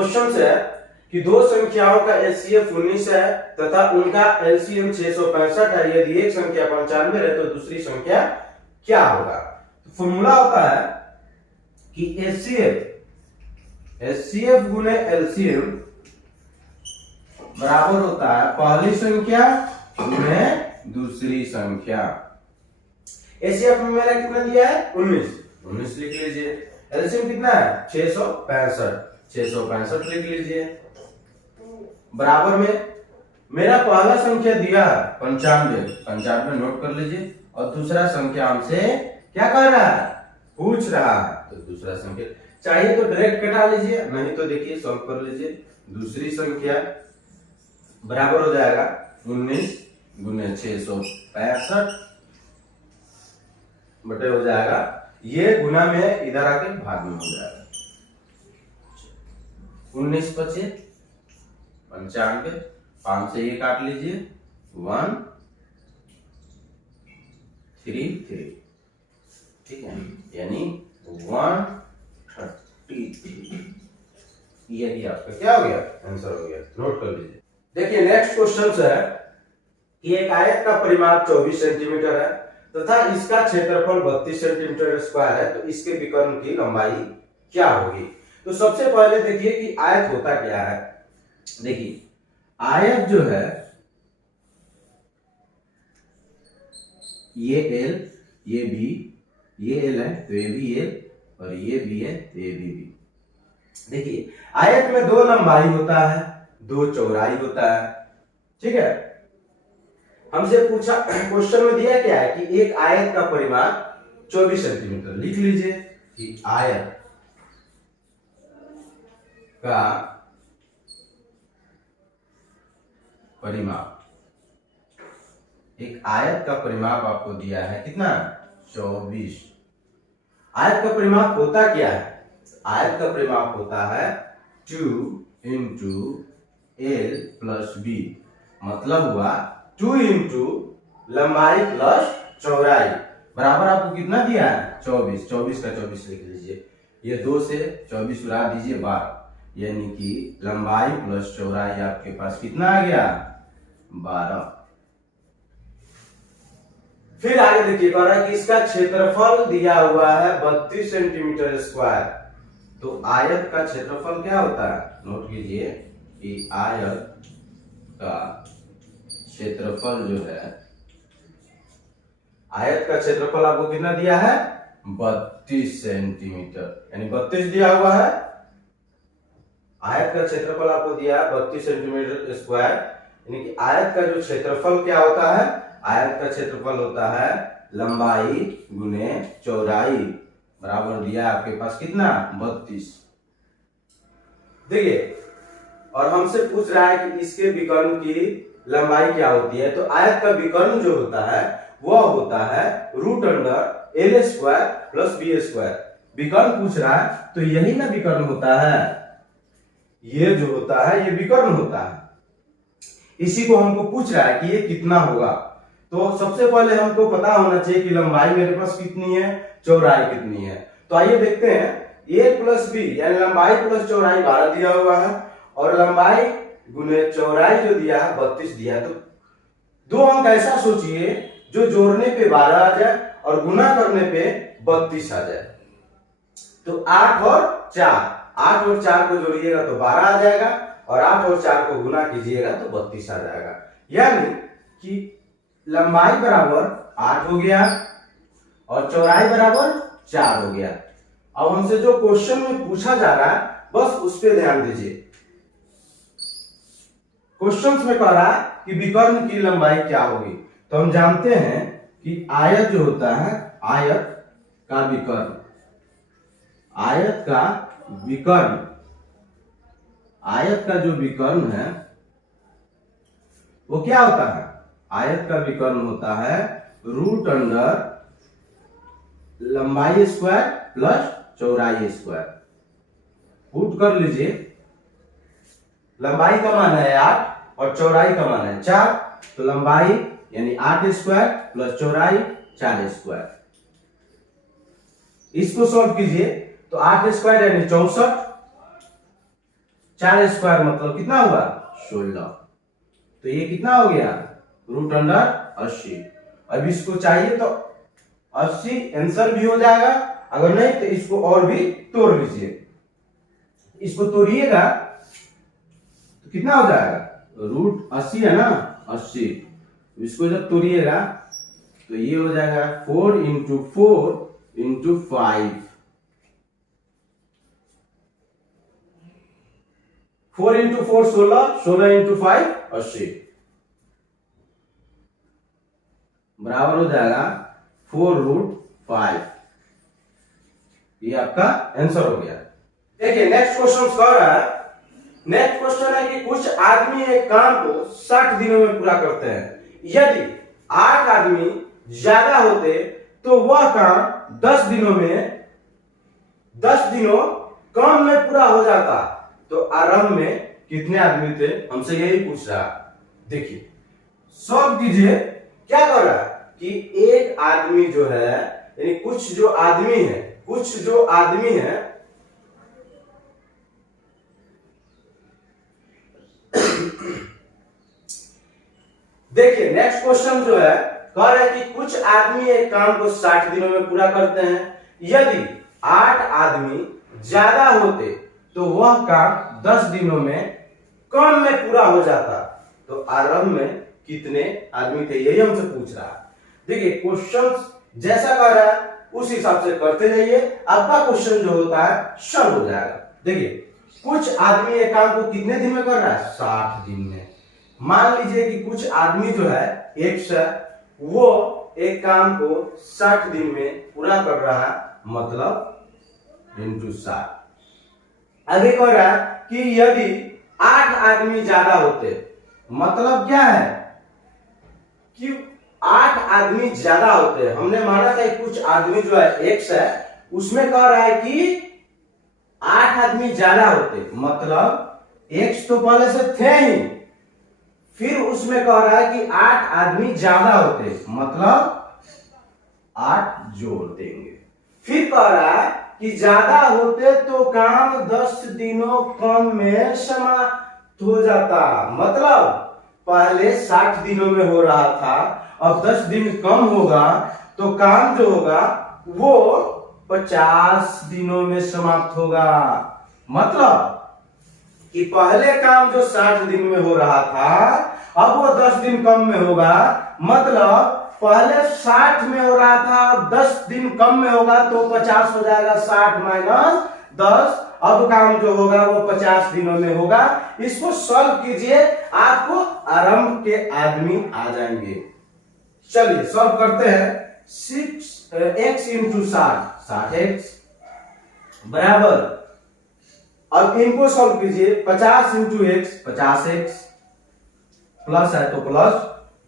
Question है कि दो संख्याओं का एचसीएफ 19 है तथा उनका एलसीएम 665 है। यदि एक संख्या 95 है तो दूसरी संख्या क्या होगा? तो फॉर्मूला होता है कि एचसीएफ गुने एलसीएम बराबर होता है पहली संख्या गुने दूसरी संख्या। एचसीएफ में मैंने कितना दिया है? 19 लिख लीजिए। एलसीएम कितना है? 665 लिख लीजिए। बराबर में मेरा पहला संख्या दिया है 95 नोट कर लीजिए, और दूसरा संख्या हमसे क्या कह रहा है? पूछ रहा है। तो दूसरा संख्या चाहिए तो डायरेक्ट कटा लीजिए, नहीं तो देखिए सॉल्व कर लीजिए। दूसरी संख्या बराबर हो जाएगा 19 गुने 665 बटे हो जाएगा, ये गुना में इधर आके भाग में हो जाएगा। 19 पचे 95, 5 से ये काट लीजिए 133, ठीक है, यानी 133। यही आपका क्या हो गया? आंसर हो गया। नोट कर लीजिए। देखिए नेक्स्ट क्वेश्चन है कि एक आयत का परिमाप 24 सेंटीमीटर है तथा इसका क्षेत्रफल 32 सेंटीमीटर स्क्वायर है, तो इसके विकर्ण की लंबाई क्या होगी? तो सबसे पहले देखिए कि आयत होता क्या है। देखिए आयत जो है ये एल, ये बी, ये एल है तो ये भी एल, और ये बी है तो ये भी बी। देखिए आयत में दो लंबाई होता है, दो चौड़ाई होता है, ठीक है। हमसे पूछा, क्वेश्चन में दिया क्या है कि एक आयत का परिमाप 24 सेंटीमीटर। लिख लीजिए कि आयत का परिमाप, एक आयत का परिमाप आपको दिया है कितना? 24। आयत का परिमाप होता क्या है? आयत का परिमाप होता है 2 इंटू एल प्लस बी, मतलब हुआ 2 इंटू लंबाई प्लस चौड़ाई बराबर आपको कितना दिया है? 24। 24 का 24 लिख लीजिए, ये 2 से 24 उड़ा दीजिए 12, यानी कि लंबाई प्लस चौड़ाई आपके पास कितना आ गया? 12। फिर आगे देखिए कह रहा है कि इसका क्षेत्रफल दिया हुआ है 32 सेंटीमीटर स्क्वायर। तो आयत का क्षेत्रफल क्या होता है? नोट कीजिए कि आयत का क्षेत्रफल जो है, आयत का क्षेत्रफल आपको कितना दिया है? 32 सेंटीमीटर, यानी 32 दिया हुआ है। आयत का क्षेत्रफल आपको दिया है 32 सेंटीमीटर स्क्वायर, यानी कि आयत का जो क्षेत्रफल क्या होता है? आयत का क्षेत्रफल होता है लंबाई गुने चौड़ाई, बराबर दिया है आपके पास कितना? 32। देखिए और हमसे पूछ रहा है कि इसके विकर्ण की लंबाई क्या होती है। तो आयत का विकर्ण जो होता है वह होता है √L square plus B square. विकर्ण पूछ रहा है तो यही ना विकर्ण होता है, ये जो होता है ये विकर्ण होता है। इसी को हमको पूछ रहा है कि ये कितना होगा। तो सबसे पहले हमको पता होना चाहिए कि लंबाई मेरे पास कितनी है, चौड़ाई कितनी है। तो आइए देखते हैं, ए प्लस बी यानी लंबाई प्लस चौड़ाई 12 दिया हुआ है, और लंबाई गुने चौड़ाई जो दिया है 32 दिया है। तो दो अंक ऐसा सोचिए जो जोड़ने पे 12 आ जाए और गुना करने पे 32 आ जाए। तो 8 और 4 को जोड़िएगा तो 12 आ जाएगा, और 8 और 4 को गुना कीजिएगा तो 32 आ जाएगा। यानी कि लंबाई बराबर 8 हो गया और चौड़ाई बराबर 4 हो गया। अब हमसे जो क्वेश्चन में पूछा जा रहा है बस उस पर ध्यान दीजिए। क्वेश्चन में कह रहा है कि विकर्ण की लंबाई क्या होगी। तो हम जानते हैं कि आयत जो होता है, आयत का विकर्ण, आयत का विकर्ण, आयत का जो विकर्ण है वो क्या होता है? आयत का विकर्ण होता है √, लंबाई स्क्वायर प्लस चौड़ाई स्क्वायर। पुट कर लीजिए, लंबाई का मान है 8 और चौड़ाई का मान है 4, तो लंबाई यानी 8 स्क्वायर प्लस चौड़ाई 4 स्क्वायर। इसको सॉल्व कीजिए तो 8 स्क्वायर यानी 64, 4 स्क्वायर मतलब कितना हुआ 16। तो ये कितना हो गया √80। अब इसको चाहिए तो 80 आंसर भी हो जाएगा, अगर नहीं तो इसको और भी तोड़ लीजिए। इसको तोड़िएगा तो कितना हो जाएगा √80 है ना 80। इसको जब तोड़िएगा तो ये हो जाएगा 4 × 4 × 5। 4 × 4 16, 16 × 5 80 बराबर हो जाएगा 4√5। ये आपका आंसर हो गया। देखिए नेक्स्ट क्वेश्चन कह रहा है, नेक्स्ट क्वेश्चन है कि कुछ आदमी एक काम को 60 दिनों में पूरा करते हैं। यदि 8 आदमी ज्यादा होते तो वह काम 10 दिनों कम में पूरा हो जाता। तो आरंभ में कितने आदमी थे, हमसे यही पूछ रहा। देखिए सॉल्व कीजिए। क्या कर रहा है कि एक आदमी जो है, यानी कुछ जो आदमी है देखिए नेक्स्ट क्वेश्चन जो है कह रहा है कि कुछ आदमी एक काम को 60 दिनों में पूरा करते हैं। यदि 8 आदमी ज्यादा होते तो वह काम 10 दिनों में कम में पूरा हो जाता। तो आरंभ में कितने आदमी थे, यही हमसे पूछ रहा है। देखिए क्वेश्चन जैसा कह रहा है उस हिसाब से करते जाइए, आपका क्वेश्चन जो होता है सॉल्व हो जाएगा। देखिए कुछ आदमी एक काम को कितने दिन में कर रहा है 60 दिन में। मान लीजिए कि कुछ आदमी जो है एक्स है, वो एक काम को 60 दिन में पूरा कर रहा है, मतलब × 60। आगे कह रहा है कि यदि 8 आदमी ज्यादा होते, मतलब क्या है कि 8 आदमी ज्यादा होते हैं। हमने माना था कि कुछ आदमी जो है एक्स है, उसमें कह रहा है कि 8 आदमी ज्यादा होते, मतलब एक्स तो पहले से थे ही, फिर उसमें कह रहा है कि 8 आदमी ज्यादा होते, मतलब 8 जोड़ देंगे। फिर कह रहा है कि ज्यादा होते तो काम 10 दिनों कम में समाप्त हो जाता। मतलब पहले 60 दिनों में हो रहा था, अब 10 दिन कम होगा तो काम जो होगा वो 50 दिनों में समाप्त होगा। मतलब कि पहले काम जो 60 दिन में हो रहा था, अब वो 10 दिन कम में होगा। मतलब पहले 60 में हो रहा था, अब 10 दिन कम में होगा तो 50 हो जाएगा। 60 - 10, अब काम जो होगा वो 50 दिनों में होगा। इसको सॉल्व कीजिए, आपको आरंभ के आदमी आ जाएंगे। चलिए सॉल्व करते हैं। 6x × 60x बराबर, अब इनको सॉल्व कीजिए। 50 × x 50x, प्लस है तो प्लस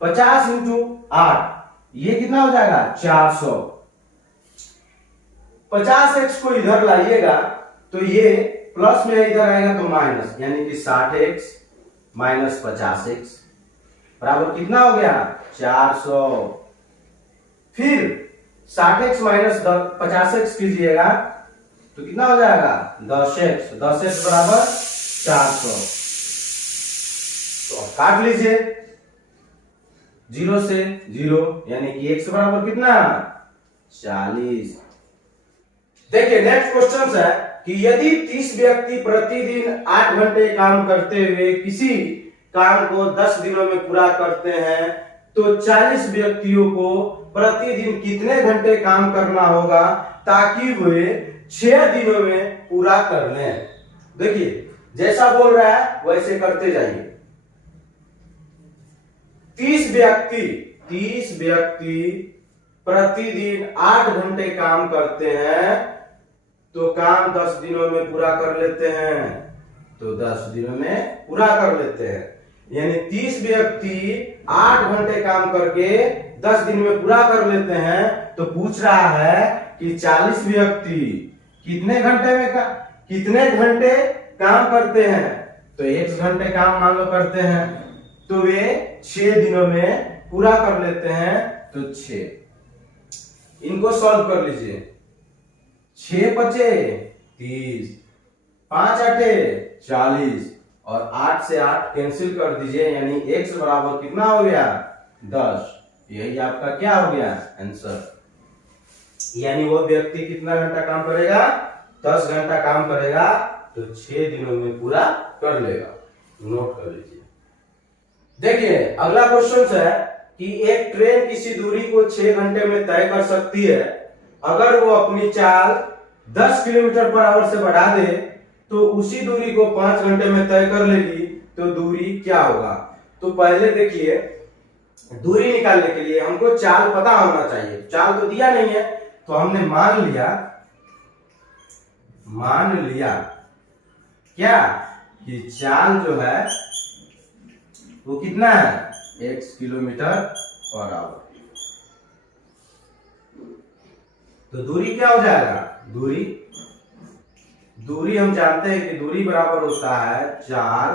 50 × 8, ये कितना हो जाएगा 400। 50x को इधर लाइएगा तो ये प्लस में इधर आएगा तो माइनस, यानी कि 60x - 50x बराबर कितना हो गया 400। फिर 60x - 50x कीजिएगा तो कितना हो जाएगा 10x। 10x बराबर 400। तो अब काट लीजिए 0 से 0, यानी कि x बराबर कितना 40। देखिए नेक्स्ट क्वेश्चन है कि यदि 30 व्यक्ति प्रतिदिन 8 घंटे काम करते हुए किसी काम को 10 दिनों में पूरा करते हैं, तो 40 व्यक्तियों को प्रतिदिन कितने घंटे काम करना होगा ताकि वे 6 दिनों में पूरा कर लें। देखिए जैसा बोल रहा है वैसे करते जाइए। 30 व्यक्ति प्रतिदिन 8 घंटे काम करते हैं, तो काम 10 दिनों में पूरा कर लेते हैं। तो 10 दिनों में पूरा कर लेते हैं, यानी 30 व्यक्ति 8 घंटे काम करके 10 दिन में पूरा कर लेते हैं। तो पूछ रहा है कि 40 व्यक्ति कितने घंटे काम करते हैं। तो 1 घंटे काम मान लो करते हैं, तो वे 6 दिनों में पूरा कर लेते हैं। तो 6, इनको सॉल्व कर लीजिए। 6 × 5 = 30, 5 × 8 = 40 और 8 से 8 कैंसिल कर दीजिए, यानी x बराबर कितना हो गया 10। यही आपका क्या हो गया आंसर। यानी वो व्यक्ति कितना घंटा काम करेगा 10 घंटा काम करेगा तो 6 दिनों में पूरा कर लेगा। नोट कर लीजिए। देखिए अगला क्वेश्चन है कि एक ट्रेन किसी दूरी को 6 घंटे में तय कर सकती है। अगर वो अपनी चाल 10 किलोमीटर पर आवर से बढ़ा दे तो उसी दूरी को 5 घंटे में तय कर लेगी, तो दूरी क्या होगा। तो पहले देखिए दूरी निकालने के लिए हमको चाल पता होना चाहिए। चाल तो दिया नहीं है, तो हमने मान लिया क्या कि चाल जो है वो कितना है x किलोमीटर पर आवर। तो दूरी क्या हो जाएगा, दूरी हम जानते हैं कि दूरी बराबर होता है चाल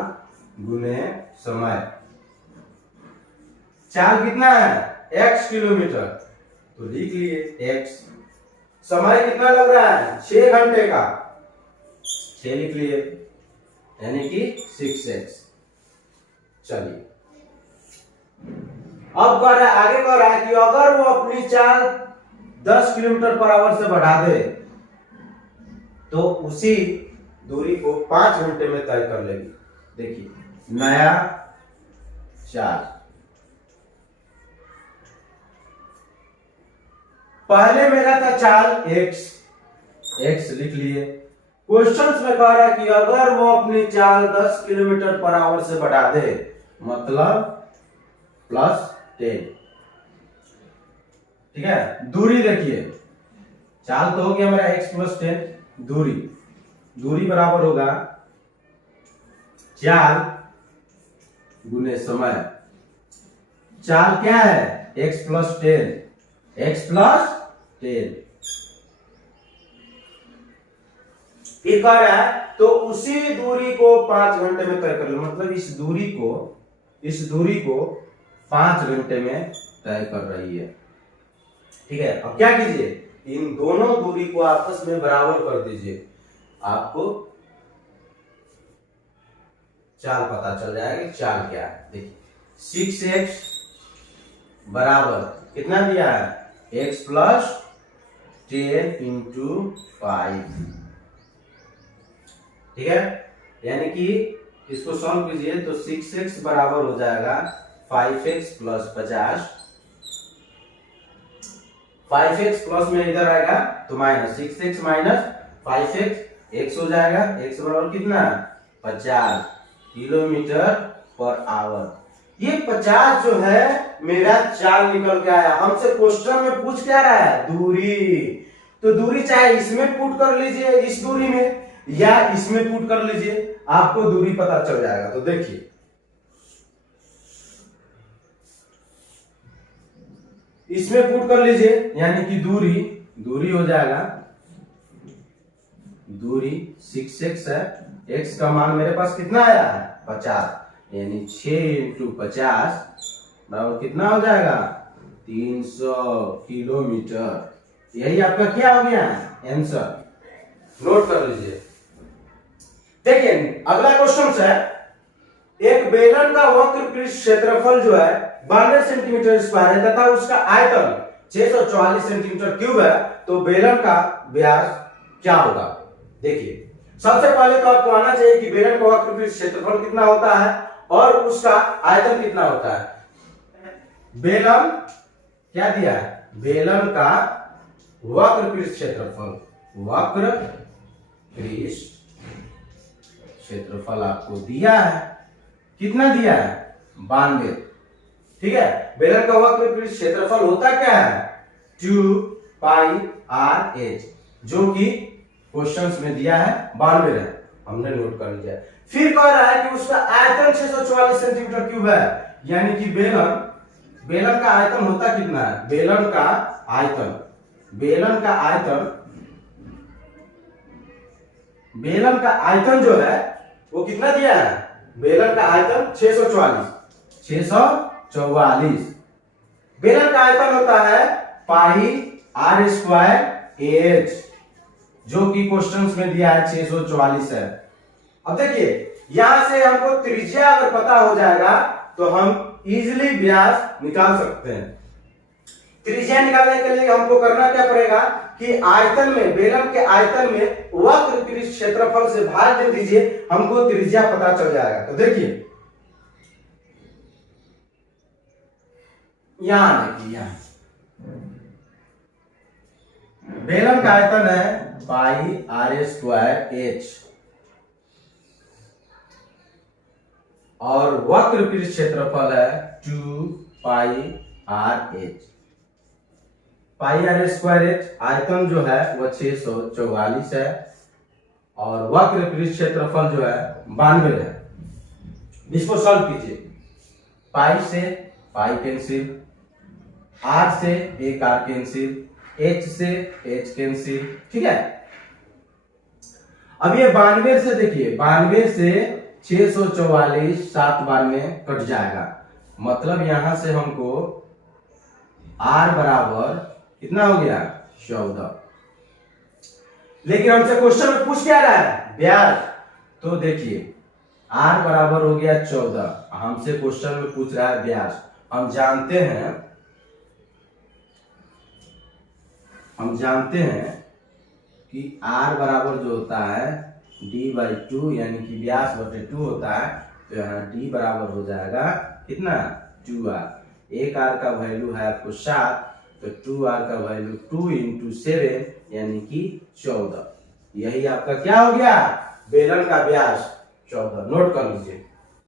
गुने समय। चाल कितना है x किलोमीटर, तो लिख लिए x। समय कितना लग रहा है 6 घंटे का, 6 लिख लिए, यानी कि 6x। चलिए अब आगे कह रहा है कि अगर वो अपनी चाल 10 किलोमीटर पर आवर से बढ़ा दे तो उसी दूरी को 5 घंटे में तय कर लेगी। देखिए नया चाल, पहले मेरा था चाल x लिख लिए। क्वेश्चंस में कह रहा है कि अगर वो अपनी चाल 10 किलोमीटर पर आवर से बढ़ा दे, मतलब +10, ठीक है। दूरी देखिए, चाल तो हो गया हमारा x + 10, दूरी बराबर होगा चाल गुने समय। चाल क्या है x + 10 ये कह रहा है तो उसी दूरी को 5 घंटे में तय कर लो, मतलब इस दूरी को 5 घंटे में तय कर रही है, ठीक है। अब क्या कीजिए, इन दोनों दूरी को आपस में बराबर कर दीजिए, आपको चाल पता चल जाएगा कि चाल क्या है। देखिए 6x बराबर कितना दिया है x + 10 × 5, ठीक है। यानी कि इसको सॉल्व कीजिए तो 6x बराबर हो जाएगा 5x + 50। 5x प्लस में इधर आएगा तो माइनस, 6x - 5x, x हो जाएगा, x बराबर कितना 50 किलोमीटर पर आवर। ये 50 जो है मेरा चाल निकल के आया। हमसे क्वेश्चन में पूछ क्या रहा है दूरी, तो दूरी चाहे इसमें पुट कर लीजिए इस दूरी में, या इसमें पुट कर लीजिए, आपको दूरी पता चल जाएगा। तो देखिए इसमें पुट कर लीजिए, यानी कि दूरी हो जाएगा, दूरी 6x है, x का मान मेरे पास कितना आया है 50, यानी 6 × 50 बराबर कितना हो जाएगा 300 किलोमीटर। यही आपका क्या हो गया आंसर। नोट कर लीजिए। देखिए अगला क्वेश्चन है, एक बेलन का वक्र पृष्ठ क्षेत्रफल जो है 92 सेंटीमीटर स्क्वायर है तथा उसका आयतन 644 सेंटीमीटर क्यूब है, तो बेलन का व्यास क्या होगा। देखिए सबसे पहले तो आपको आना चाहिए कि बेलन का वक्र पृष्ठ क्षेत्रफल कितना होता है और उसका आयतन कितना होता है। बेलन क्या दिया है, बेलन का वक्र पृष्ठ क्षेत्रफल, वक्र पृष्ठ क्षेत्रफल आपको दिया है, कितना दिया है 92, ठीक है। बेलन का वक्र पृष्ठ क्षेत्रफल होता क्या है 2πr/h, जो कि क्वेश्चंस में दिया है 92 है, हमने नोट कर लिया। फिर कह रहा है कि उसका आयतन 644 सेंटीमीटर क्यूब है, यानी कि बेलन का आयतन होता कितना है, बेलन का आयतन जो है वो कितना दिया है, बेलन का आयतन 644। बेलन का आयतन होता है πr²h, जो कि क्वेश्चंस में दिया है 644 है। अब देखिए यहां से हमको त्रिज्या अगर पता हो जाएगा तो हम इजिली व्यास निकाल सकते हैं। त्रिज्या निकालने के लिए हमको करना क्या पड़ेगा कि आयतन में, बेलन के आयतन में वक्र पृष्ठ क्षेत्रफल से भाग दे दीजिए, हमको त्रिज्या पता चल जाएगा। तो देखिए यहां देखिए, यहां बेलन का आयतन है पाई आर स्क्वायर एच और वक्र पृष्ठ क्षेत्रफल है 2 pi r h. Pi r square h आयतन जो है वह 644 है और वक्र पृष्ठ क्षेत्रफल जो है 92 है। इसको सॉल्व कीजिए। पाई से पाई कैंसिल, आर से एक आर कैंसिल, एच से एच कैंसिल, ठीक है। अब ये 92 से देखिए, 92 से 644 7 बार में कट जाएगा, मतलब यहां से हमको r बराबर कितना हो गया 14। लेकिन हमसे क्वेश्चन में पूछ क्या रहा है व्यास, तो देखिए r बराबर हो गया 14, हमसे क्वेश्चन में पूछ रहा है व्यास। हम जानते हैं कि r बराबर जो होता है d/2 यानी कि व्यास बटे 2 होता है, तो यहाँ d बराबर हो जाएगा कितना 2r। एक r का वैल्यू है आपको 7, तो 2r का वैल्यू 2 × 7 यानी कि 14। यही आपका क्या हो गया बेलन का व्यास 14। नोट कर लीजिए।